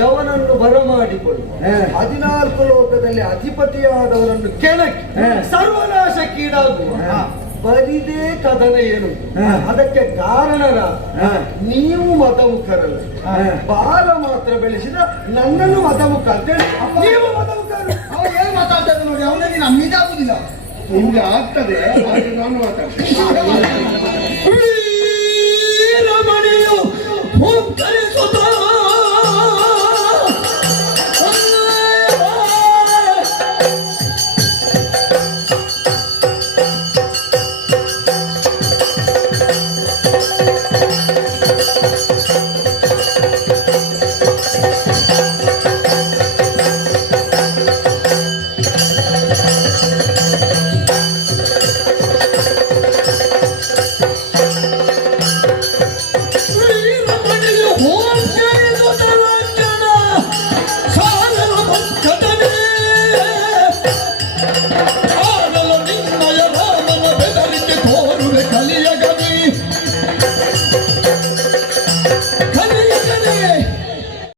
ಜವನನ್ನು ಬರಮಾಡಿಕೊಳ್ಳುವ 14 ಲೋಕದಲ್ಲಿ ಅಧಿಪತಿಯಾದವರನ್ನು ಕೆಣಕಿ ಸರ್ವನಾಶಕ್ಕೀಡಾಗುವ ಬರಿದೇ ಕದನ ಏನು ಅದಕ್ಕೆ ಕಾರಣರ ನೀವು ಮತಮುಖರಲ್ಲ. ಬಾಲ ಮಾತ್ರ ಬೆಳೆಸಿದ ನನ್ನನ್ನು ಮತಮುಖ ಅಂತೇಳಿ ನೀವು ಮತಮುಖರು. ಅವ್ರು ಏನು ಮಾತಾಡ್ತಾರೆ ನೋಡಿ, ಅವನಿಗೆ ನಮ್ಮಿಂದ ಆಗುದಿಲ್ಲ. ನಿಮ್ಗೆ ಆಗ್ತದೆ ಹಾಗೆ ನಾನು ಮಾತಾಡ್ತೇನೆ. ವೀರಮಣಿಯು